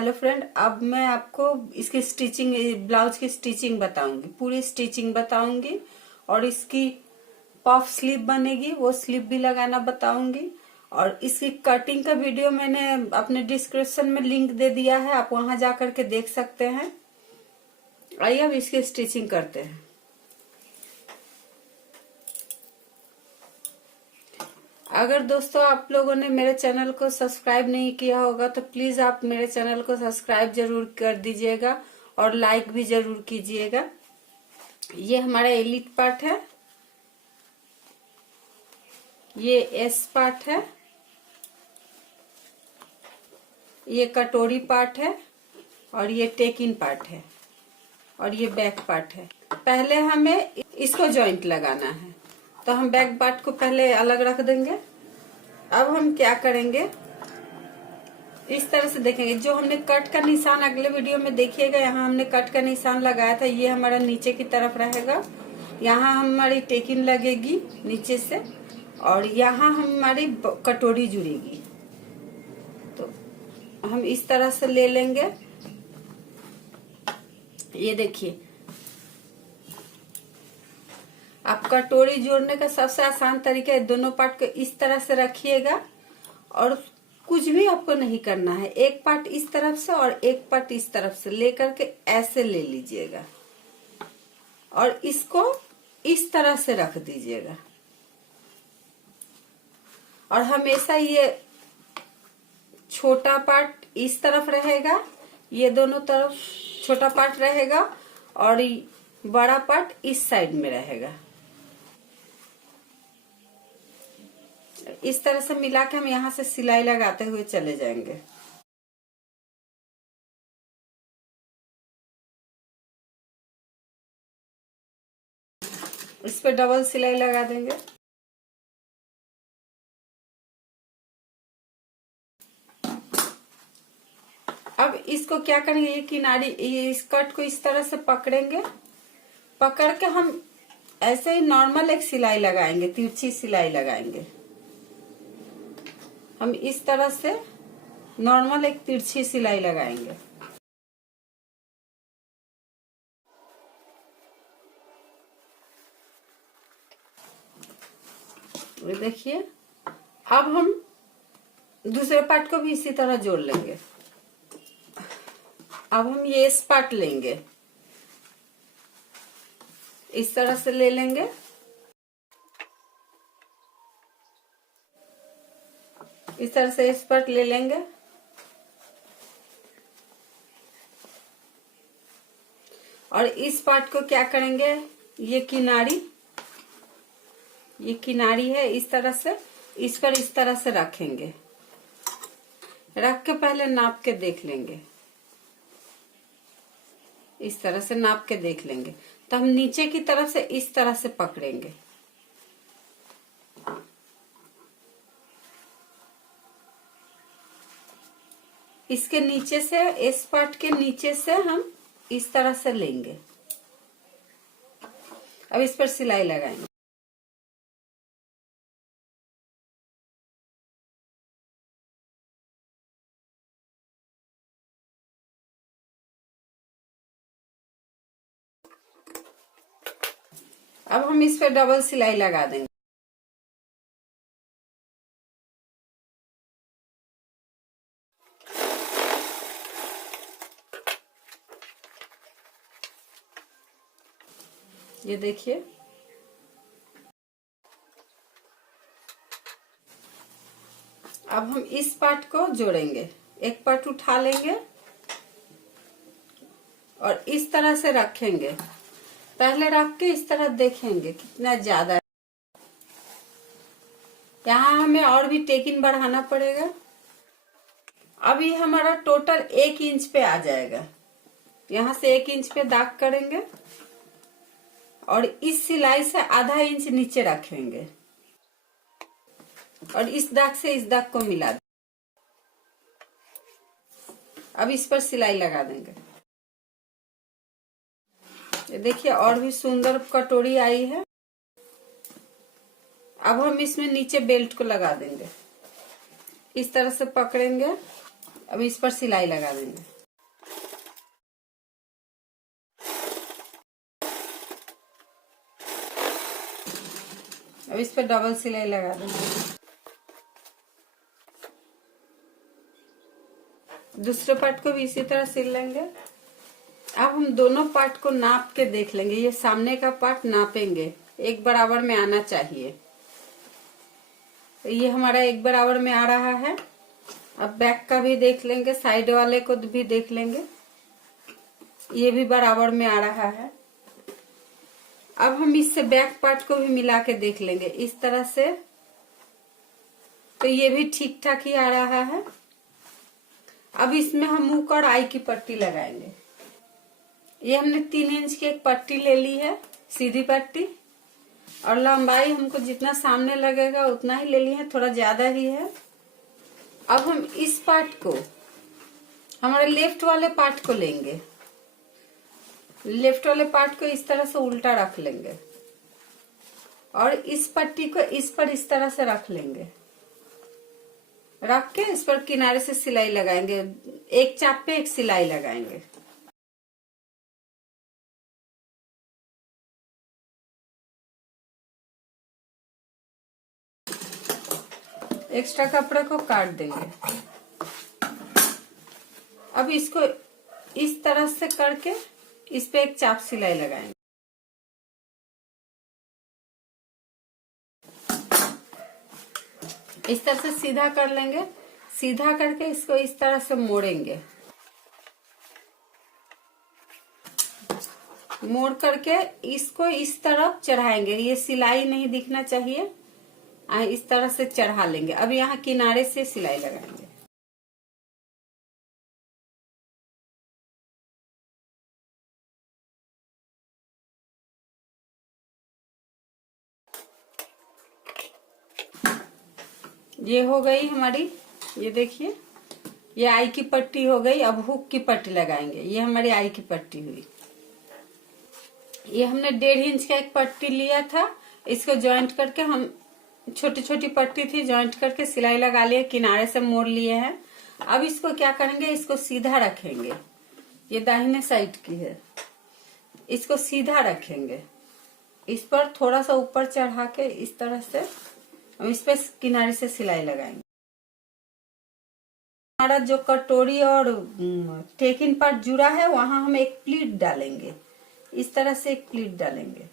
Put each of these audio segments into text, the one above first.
Hello friend, अब मैं आपको इसकी स्टिचिंग, ब्लाउज की स्टिचिंग बताऊंगी, पूरी स्टिचिंग बताऊंगी और इसकी पफ स्लीव बनेगी, वो स्लीव भी लगाना बताऊंगी। और इसकी कटिंग का वीडियो मैंने अपने डिस्क्रिप्शन में लिंक दे दिया है, आप वहां जाकर के देख सकते हैं। आइए अब इसकी स्टिचिंग करते हैं। अगर दोस्तों आप लोगों ने मेरे चैनल को सब्सक्राइब नहीं किया होगा तो प्लीज आप मेरे चैनल को सब्सक्राइब जरूर कर दीजिएगा और लाइक भी जरूर कीजिएगा। ये हमारा एलिट पार्ट है, ये एस पार्ट है, ये कटोरी पार्ट है और ये टेक इन पार्ट है और ये बैक पार्ट है। पहले हमें इसको जॉइंट लगाना है, तो हम बैक पार्ट को पहले अलग रख देंगे। अब हम क्या करेंगे, इस तरह से देखेंगे। जो हमने कट का निशान अगले वीडियो में देखिएगा, यहाँ हमने कट का निशान लगाया था, ये हमारा नीचे की तरफ रहेगा। यहाँ हमारी टेकिन लगेगी नीचे से और यहाँ हमारी कटोरी जुड़ेगी। तो हम इस तरह से ले लेंगे। ये देखिए, आप कटोरी जोड़ने का सबसे आसान तरीका है, दोनों पार्ट को इस तरह से रखिएगा और कुछ भी आपको नहीं करना है। एक पार्ट इस तरफ से और एक पार्ट इस तरफ से लेकर के ऐसे ले लीजिएगा और इसको इस तरह से रख दीजिएगा। और हमेशा ये छोटा पार्ट इस तरफ रहेगा, ये दोनों तरफ छोटा पार्ट रहेगा और बड़ा पार्ट इस साइड में रहेगा। इस तरह से मिला के हम यहाँ से सिलाई लगाते हुए चले जाएंगे। इस पे डबल सिलाई लगा देंगे। अब इसको क्या करेंगे, ये किनारी, ये स्कर्ट को इस तरह से पकड़ेंगे। पकड़ के हम ऐसे ही नॉर्मल एक सिलाई लगाएंगे, तिरछी सिलाई लगाएंगे। हम इस तरह से नॉर्मल एक तिरछी सिलाई लगाएंगे। ये देखिए, अब हम दूसरे पार्ट को भी इसी तरह जोड़ लेंगे। अब हम ये इस पार्ट लेंगे, इस तरह से ले लेंगे। इस तरह से इस पार्ट ले लेंगे और इस पार्ट को क्या करेंगे, ये किनारी है, इस तरह से इस पर इस तरह से रखेंगे। रख के पहले नाप के देख लेंगे, इस तरह से नाप के देख लेंगे। तो हम नीचे की तरफ से इस तरह से पकड़ेंगे। इसके नीचे से, इस पार्ट के नीचे से हम इस तरह से लेंगे। अब इस पर सिलाई लगाएंगे। अब हम इस पर डबल सिलाई लगा देंगे। ये देखिए, अब हम इस पार्ट को जोड़ेंगे। एक पार्ट उठा लेंगे और इस तरह से रखेंगे। पहले रख के इस तरह देखेंगे कितना ज्यादा है। यहाँ हमें और भी टेकिन बढ़ाना पड़ेगा। अब ये हमारा टोटल 1 इंच पे आ जाएगा। यहाँ से 1 इंच पे दाग करेंगे और इस सिलाई से आधा इंच नीचे रखेंगे और इस दाग से इस दाग को मिला देंगे। अब इस पर सिलाई लगा देंगे। ये देखिए, और भी सुंदर कटोरी आई है। अब हम इसमें नीचे बेल्ट को लगा देंगे। इस तरह से पकड़ेंगे अब इस पर सिलाई लगा देंगे। अब इस पर डबल सिलाई लगा देंगे। दूसरे पार्ट को भी इसी तरह सिल लेंगे। अब हम दोनों पार्ट को नाप के देख लेंगे। ये सामने का पार्ट नापेंगे, एक बराबर में आना चाहिए। तो ये हमारा एक बराबर में आ रहा है। अब बैक का भी देख लेंगे, साइड वाले को भी देख लेंगे, ये भी बराबर में आ रहा है। अब हम इससे बैक पार्ट को भी मिला के देख लेंगे इस तरह से, तो ये भी ठीक ठाक ही आ रहा है। अब इसमें हम मुंह और आई की पट्टी लगाएंगे। ये हमने 3 इंच की एक पट्टी ले ली है, सीधी पट्टी, और लंबाई हमको जितना सामने लगेगा उतना ही ले ली है, थोड़ा ज्यादा ही है। अब हम इस पार्ट को, हमारे लेफ्ट वाले पार्ट को लेंगे, लेफ्ट वाले पार्ट को इस तरह से उल्टा रख लेंगे और इस पट्टी को इस पर इस तरह से रख लेंगे। रख के इस पर किनारे से सिलाई लगाएंगे, एक चाप पे एक सिलाई लगाएंगे। एक्स्ट्रा कपड़े को काट देंगे। अब इसको इस तरह से करके इस पे एक चाप सिलाई लगाएंगे। इस तरह से सीधा कर लेंगे। सीधा करके इसको इस तरह से मोड़ेंगे। मोड़ करके इसको इस तरफ चढ़ाएंगे। ये सिलाई नहीं दिखना चाहिए, इस तरह से चढ़ा लेंगे। अब यहाँ किनारे से सिलाई लगाएंगे। ये हो गई हमारी, ये देखिए, ये आई की पट्टी हो गई। अब हुक की पट्टी लगाएंगे। ये हमारी आई की पट्टी हुई। ये हमने 1.5 इंच का एक पट्टी लिया था, इसको जॉइंट करके हम, छोटी छोटी पट्टी थी, जॉइंट करके सिलाई लगा लिए, किनारे से मोड़ लिए हैं। अब इसको क्या करेंगे, इसको सीधा रखेंगे। ये दाहिने साइड की है, इसको सीधा रखेंगे। इस पर थोड़ा सा ऊपर चढ़ा के इस तरह से हम इस पे किनारे से सिलाई लगाएंगे। हमारा जो कटोरी और टेकिन पार्ट जुड़ा है वहां हम एक प्लीट डालेंगे। इस तरह से एक प्लीट डालेंगे,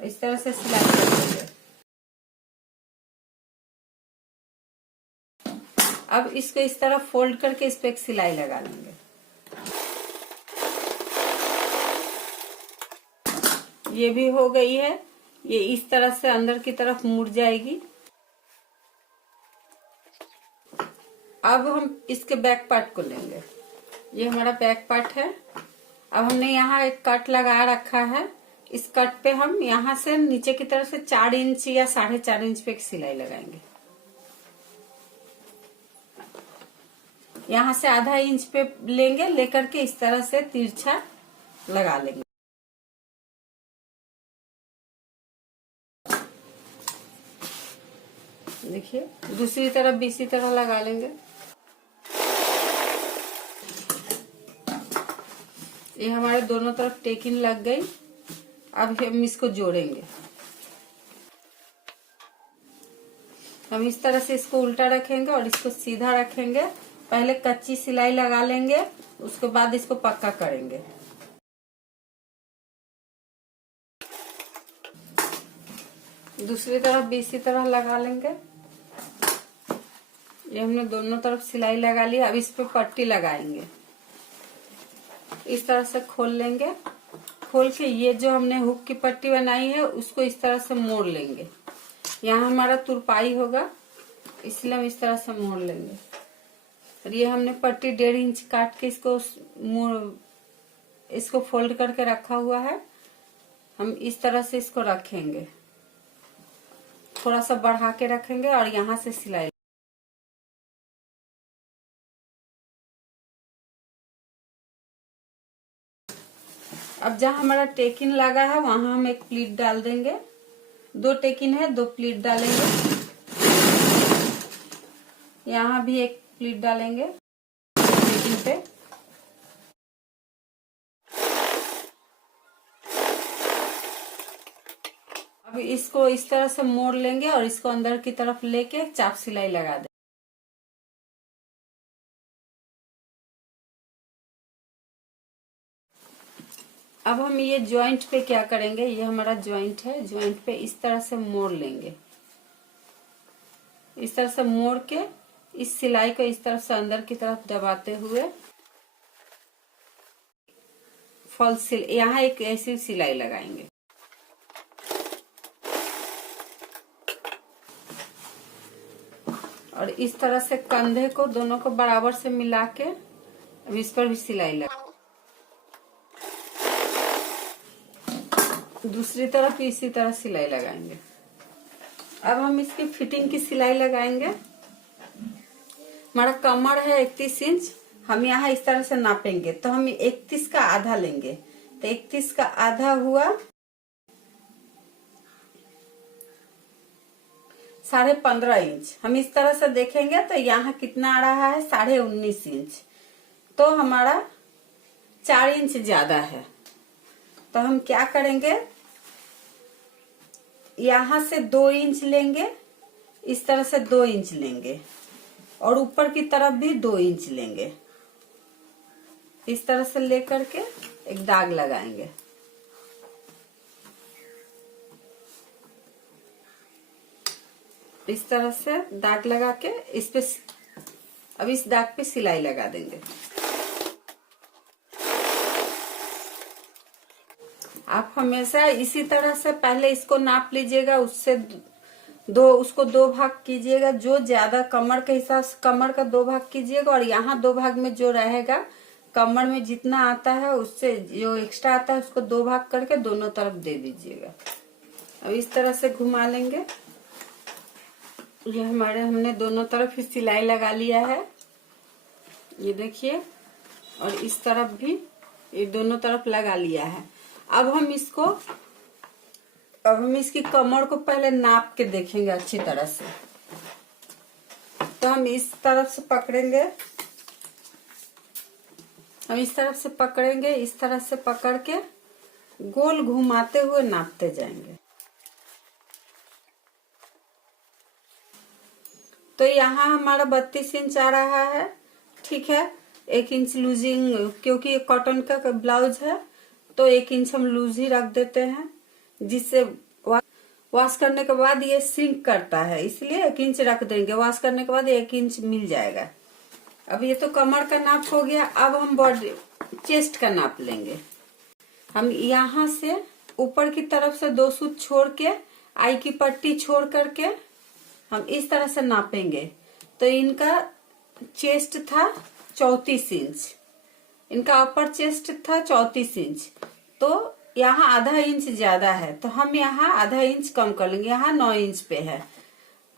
इस तरह से सिलाई करेंगे। अब इसको इस तरह फोल्ड करके इस पे एक सिलाई लगा लेंगे। ये भी हो गई है। ये इस तरह से अंदर की तरफ मुड़ जाएगी। अब हम इसके बैक पार्ट को लेंगे। ये हमारा बैक पार्ट है। अब हमने यहाँ एक कट लगा रखा है। इस कट पे हम यहाँ से नीचे की तरफ से 4 इंच या 4.5 इंच पे एक सिलाई लगाएंगे। यहाँ से आधा इंच पे लेंगे, लेकर के इस तरह से तिरछा लगा लेंगे। देखिए, दूसरी तरफ भी इसी तरह लगा लेंगे। ये हमारे दोनों तरफ टेकिन लग गई। अब हम इसको जोड़ेंगे। हम इस तरह से इसको उल्टा रखेंगे और इसको सीधा रखेंगे। पहले कच्ची सिलाई लगा लेंगे, उसके बाद इसको पक्का करेंगे। दूसरी तरफ भी इसी तरह लगा लेंगे। ये हमने दोनों तरफ सिलाई लगा ली। अब इस पे पट्टी लगाएंगे। इस तरह से खोल लेंगे। खोल के ये जो हमने हुक की पट्टी बनाई है उसको इस तरह से मोड़ लेंगे। यहाँ हमारा तुरपाई होगा, इसलिए हम इस तरह से मोड़ लेंगे। और ये हमने पट्टी 1.5 इंच काट के इसको फोल्ड करके रखा हुआ है। हम इस तरह से इसको रखेंगे, थोड़ा सा बढ़ा के रखेंगे और यहाँ से सिलाई। अब जहाँ हमारा टेकिन लगा है वहां हम एक प्लीट डाल देंगे। 2 टेकिन है, 2 प्लीट डालेंगे। यहाँ भी एक प्लीट डालेंगे फिटिंग पे। अब इसको इस तरह से मोड़ लेंगे और इसको अंदर की तरफ लेके चाप सिलाई लगा दें। अब हम ये जॉइंट पे क्या करेंगे, ये हमारा जॉइंट है, जॉइंट पे इस तरह से मोड़ लेंगे। इस तरह से मोड़ के इस सिलाई को इस तरफ से अंदर की तरफ दबाते हुए फॉल्स सिलाई, यहाँ एक ऐसी सिलाई लगाएंगे। और इस तरह से कंधे को दोनों को बराबर से मिला के अब इस पर भी सिलाई लगा। दूसरी तरफ भी इसी तरह सिलाई लगाएंगे। अब हम इसकी फिटिंग की सिलाई लगाएंगे। हमारा कमर है 31 इंच, हम यहाँ इस तरह से नापेंगे तो हम 31 का आधा लेंगे, तो 31 का आधा हुआ 15.5 इंच। हम इस तरह से देखेंगे तो यहाँ कितना आ रहा है 19.5 इंच, तो हमारा 4 इंच ज्यादा है। तो हम क्या करेंगे, यहाँ से 2 इंच लेंगे, इस तरह से 2 इंच लेंगे और ऊपर की तरफ भी 2 इंच लेंगे। इस तरह से लेकर के एक दाग लगाएंगे। इस तरह से दाग लगा के इस पे अब इस दाग पे सिलाई लगा देंगे। आप हमेशा इसी तरह से पहले इसको नाप लीजिएगा, उसको 2 भाग कीजिएगा। जो ज्यादा कमर के हिसाब से कमर का 2 भाग कीजिएगा और यहाँ 2 भाग में जो रहेगा कमर में जितना आता है उससे जो एक्स्ट्रा आता है उसको 2 भाग करके दोनों तरफ दे दीजिएगा। अब इस तरह से घुमा लेंगे। ये हमने दोनों तरफ ही सिलाई लगा लिया है, ये देखिए, और इस तरफ भी ये दोनों तरफ लगा लिया है। अब हम इसकी कमर को पहले नाप के देखेंगे अच्छी तरह से। तो हम इस तरफ से पकड़ेंगे, इस तरह से पकड़ के गोल घुमाते हुए नापते जाएंगे। तो यहाँ हमारा 32 इंच आ रहा है, ठीक है। 1 इंच लूजिंग, क्योंकि कॉटन का ब्लाउज है तो 1 इंच हम लूज ही रख देते हैं, जिससे वॉश करने के बाद ये सिंक करता है, इसलिए 1 इंच रख देंगे। वॉश करने के बाद 1 इंच मिल जाएगा। अब ये तो कमर का नाप हो गया। अब हम बॉडी चेस्ट का नाप लेंगे। हम यहाँ से ऊपर की तरफ से 2 सूत छोड़ के आई की पट्टी छोड़ करके हम इस तरह से नापेंगे। तो इनका चेस्ट था 34 इंच, इनका अपर चेस्ट था 34 इंच, तो यहाँ आधा इंच ज्यादा है, तो हम यहाँ आधा इंच कम कर लेंगे। यहाँ 9 इंच पे है,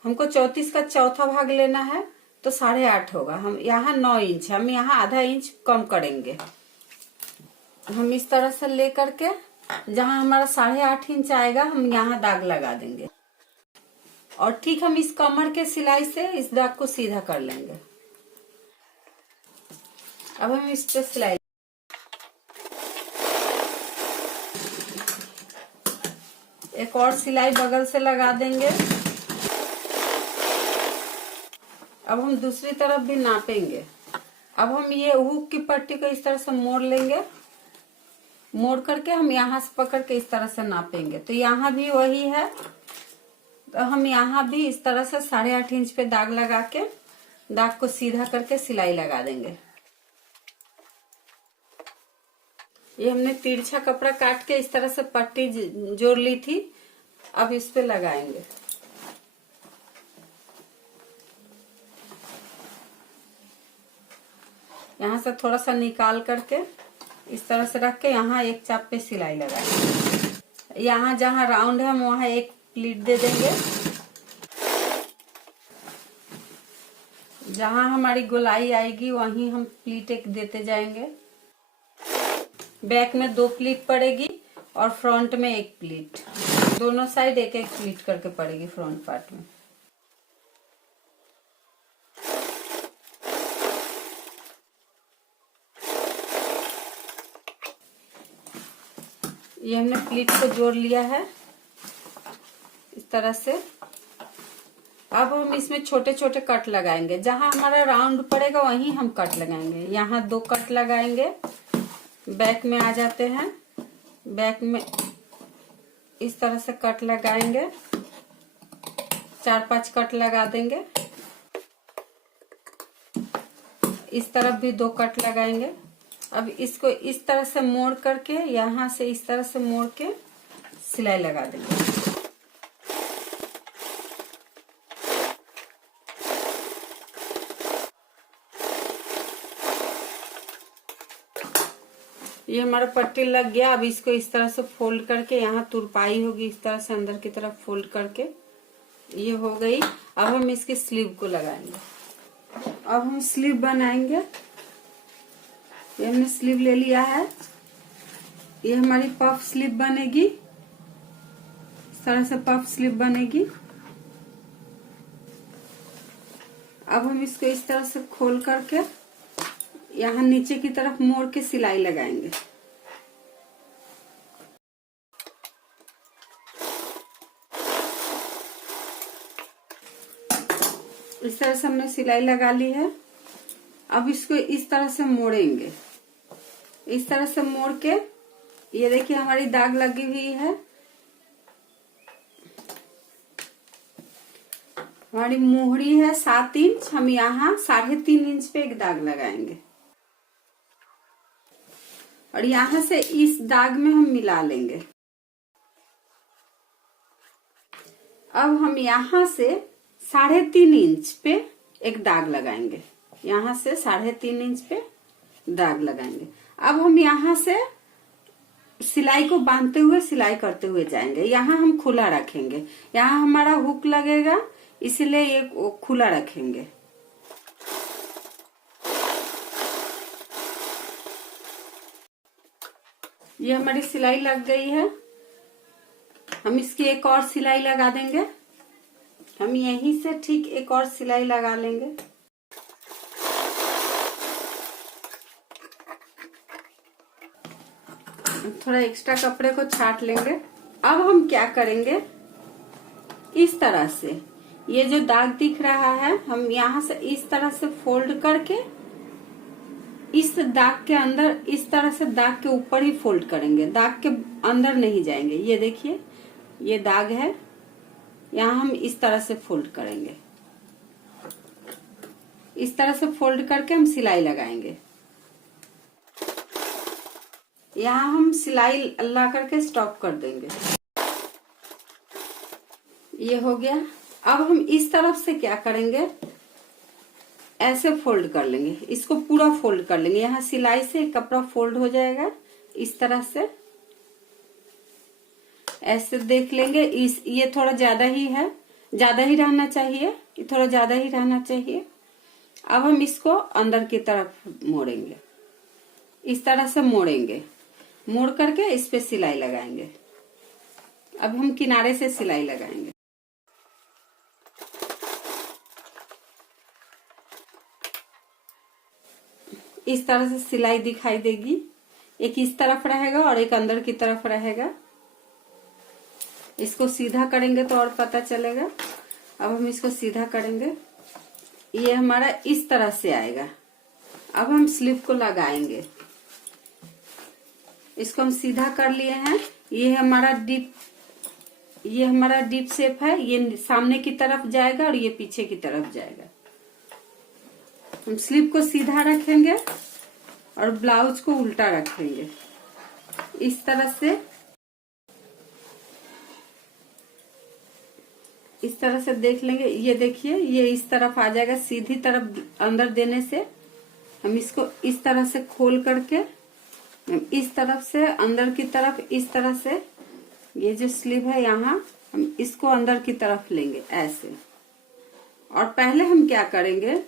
हमको 34 का चौथा भाग लेना है तो 8.5 होगा। हम यहाँ 9 इंच, हम यहाँ आधा इंच कम करेंगे। हम इस तरह से ले करके जहाँ हमारा 8.5 इंच आएगा हम यहाँ दाग लगा देंगे और ठीक हम इस कमर के सिलाई से इस दाग को सीधा कर लेंगे। अब हम इस पे सिलाई, एक और सिलाई बगल से लगा देंगे। अब हम दूसरी तरफ भी नापेंगे। अब हम ये हुक की पट्टी को इस तरह से मोड़ लेंगे, मोड़ करके हम यहाँ से पकड़ के इस तरह से नापेंगे। तो यहाँ भी वही है, तो हम यहाँ भी इस तरह से 8.5 इंच पे दाग लगा के दाग को सीधा करके सिलाई लगा देंगे। ये हमने तिरछा कपड़ा काट के इस तरह से पट्टी जोड़ ली थी, अब इस पे लगाएंगे। यहाँ से थोड़ा सा निकाल करके इस तरह से रख के यहाँ एक चाप पे सिलाई लगाएंगे। यहाँ जहाँ राउंड है हम वहाँ एक प्लीट दे देंगे। जहाँ हमारी गोलाई आएगी वहीं हम प्लीट एक देते जाएंगे। बैक में 2 प्लीट पड़ेगी और फ्रंट में 1 प्लीट, दोनों साइड एक एक प्लीट करके पड़ेगी फ्रंट पार्ट में। ये हमने प्लीट को जोड़ लिया है इस तरह से। अब हम इसमें छोटे छोटे कट लगाएंगे, जहां हमारा राउंड पड़ेगा वहीं हम कट लगाएंगे। यहाँ 2 कट लगाएंगे, बैक में आ जाते हैं, बैक में इस तरह से कट लगाएंगे, 4-5 कट लगा देंगे। इस तरफ भी 2 कट लगाएंगे। अब इसको इस तरह से मोड़ करके, यहाँ से इस तरह से मोड़ के सिलाई लगा देंगे। ये हमारा पट्टी लग गया। अब इसको इस तरह से फोल्ड करके, यहाँ तुरपाई होगी, इस तरह से अंदर की तरफ फोल्ड करके ये हो गई। अब हम इसकी स्लीव को लगाएंगे। अब हम स्लीव बनाएंगे। ये हमने स्लीव ले लिया है। ये हमारी पफ स्लीव बनेगी, इस तरह से पफ स्लीव बनेगी। अब हम इसको इस तरह से खोल करके यहाँ नीचे की तरफ मोड़ के सिलाई लगाएंगे। इस तरह से हमने सिलाई लगा ली है। अब इसको इस तरह से मोड़ेंगे, इस तरह से मोड़ के, ये देखिए हमारी दाग लगी हुई है। हमारी मोहरी है 7 इंच, हम यहाँ 3.5 इंच पे एक दाग लगाएंगे और यहाँ से इस दाग में हम मिला लेंगे। अब हम यहाँ से 3.5 इंच पे एक दाग लगाएंगे, यहाँ से 3.5 इंच पे दाग लगाएंगे। अब हम यहाँ से सिलाई को बांधते हुए सिलाई करते हुए जाएंगे। यहाँ हम खुला रखेंगे, यहाँ हमारा हुक लगेगा, इसलिए ये खुला रखेंगे। ये हमारी सिलाई लग गई है। हम इसकी एक और सिलाई लगा देंगे। हम यहीं से ठीक एक और सिलाई लगा लेंगे। थोड़ा एक्स्ट्रा कपड़े को छाट लेंगे। अब हम क्या करेंगे, इस तरह से ये जो दाग दिख रहा है, हम यहाँ से इस तरह से फोल्ड करके इस दाग के अंदर, इस तरह से दाग के ऊपर ही फोल्ड करेंगे, दाग के अंदर नहीं जाएंगे। ये देखिए ये दाग है, यहाँ हम इस तरह से फोल्ड करेंगे। इस तरह से फोल्ड करके हम सिलाई लगाएंगे। यहाँ हम सिलाई ला करके स्टॉप कर देंगे। ये हो गया। अब हम इस तरफ से क्या करेंगे, ऐसे फोल्ड कर लेंगे, इसको पूरा फोल्ड कर लेंगे। यहाँ सिलाई से कपड़ा फोल्ड हो जाएगा इस तरह से, ऐसे देख लेंगे। ये थोड़ा ज्यादा ही है, ज्यादा ही रहना चाहिए, ये थोड़ा ज्यादा ही रहना चाहिए। अब हम इसको अंदर की तरफ मोड़ेंगे, इस तरह से मोड़ेंगे, मोड़ करके इस पे सिलाई लगाएंगे। अब हम किनारे से सिलाई लगाएंगे। इस तरह से सिलाई दिखाई देगी, एक इस तरफ रहेगा और एक अंदर की तरफ रहेगा। इसको सीधा करेंगे तो और पता चलेगा। अब हम इसको सीधा करेंगे, ये हमारा इस तरह से आएगा। अब हम स्लीव को लगाएंगे, इसको हम सीधा कर लिए हैं। ये हमारा डीप शेप है, ये सामने की तरफ जाएगा और ये पीछे की तरफ जाएगा। हम स्लीव को सीधा रखेंगे और ब्लाउज को उल्टा रखेंगे इस तरह से। इस तरह से देख लेंगे, ये देखिए ये इस तरफ आ जाएगा, सीधी तरफ अंदर देने से हम इसको इस तरह से खोल करके इस तरफ से अंदर की तरफ, इस तरह से ये जो स्लीव है यहाँ हम इसको अंदर की तरफ लेंगे ऐसे। और पहले हम क्या करेंगे,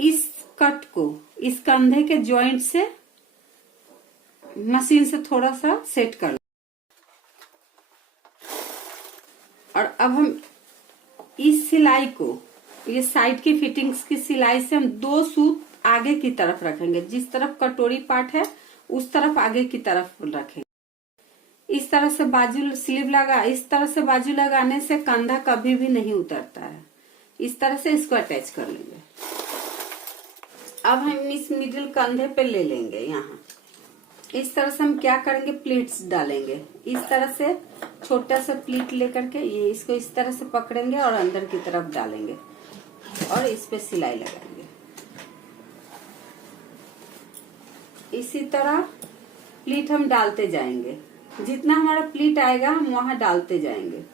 इस कट को इस कंधे के जॉइंट से मशीन से थोड़ा सा सेट कर लें। और अब हम इस सिलाई को, ये साइड की फिटिंग्स की सिलाई से हम 2 सूत आगे की तरफ रखेंगे। जिस तरफ कटोरी पार्ट है उस तरफ आगे की तरफ रखेंगे। इस तरह से बाजू स्लीव लगा, इस तरह से बाजू लगाने से कंधा कभी भी नहीं उतरता है। इस तरह से इसको अटैच कर लेंगे। अब हम इस मिडिल कंधे पे ले लेंगे। यहाँ इस तरह से हम क्या करेंगे, प्लीट्स डालेंगे। इस तरह से छोटा सा प्लीट लेकर के ये इसको इस तरह से पकड़ेंगे और अंदर की तरफ डालेंगे और इस पे सिलाई लगाएंगे। इसी तरह प्लीट हम डालते जाएंगे। जितना हमारा प्लीट आएगा हम वहां डालते जाएंगे।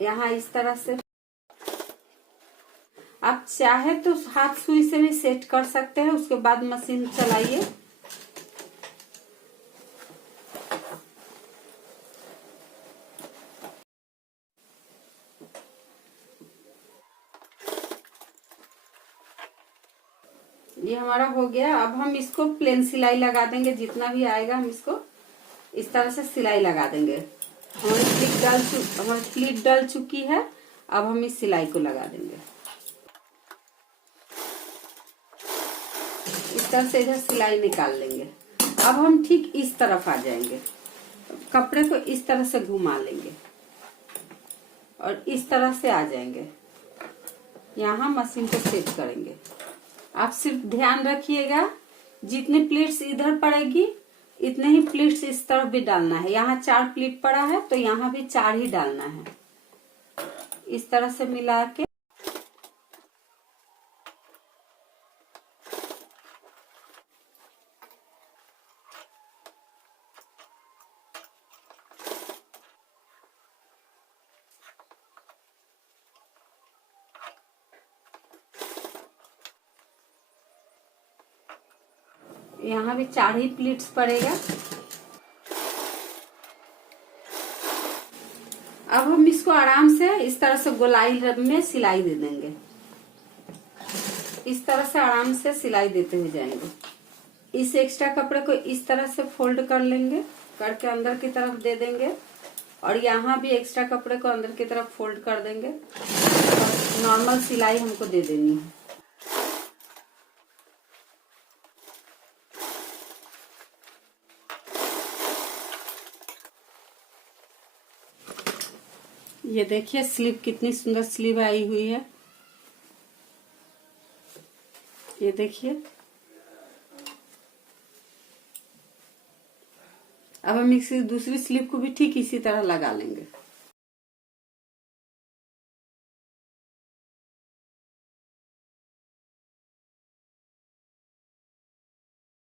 यहाँ इस तरह से आप चाहे तो हाथ सुई से भी सेट कर सकते हैं, उसके बाद मशीन चलाइए। ये हमारा हो गया। अब हम इसको प्लेन सिलाई लगा देंगे। जितना भी आएगा हम इसको इस तरह से सिलाई लगा देंगे। हमारी प्लीट डल चुकी है। अब हम इस सिलाई को लगा देंगे। इस तरह से इधर सिलाई निकाल लेंगे। अब हम ठीक इस तरफ आ जाएंगे। कपड़े को इस तरह से घुमा लेंगे और इस तरह से आ जाएंगे। यहाँ मशीन को सेट करेंगे। आप सिर्फ ध्यान रखिएगा, जितने प्लेट्स इधर पड़ेगी इतने ही प्लेट्स इस तरफ भी डालना है। यहाँ 4 प्लेट पड़ा है तो यहाँ भी 4 ही डालना है। इस तरह से मिला के यहाँ भी 4 ही प्लीट्स पड़ेगा। अब हम इसको आराम से इस तरह से गोलाई में सिलाई दे देंगे। इस तरह से आराम से सिलाई देते हुए जाएंगे। इस एक्स्ट्रा कपड़े को इस तरह से फोल्ड कर लेंगे, करके अंदर की तरफ दे देंगे और यहाँ भी एक्स्ट्रा कपड़े को अंदर की तरफ फोल्ड कर देंगे और नॉर्मल सिलाई हमको दे देनी है। ये देखिए स्लीव कितनी सुंदर स्लीव आई हुई है। ये देखिए। अब हम इसी दूसरी स्लीव को भी ठीक इसी तरह लगा लेंगे।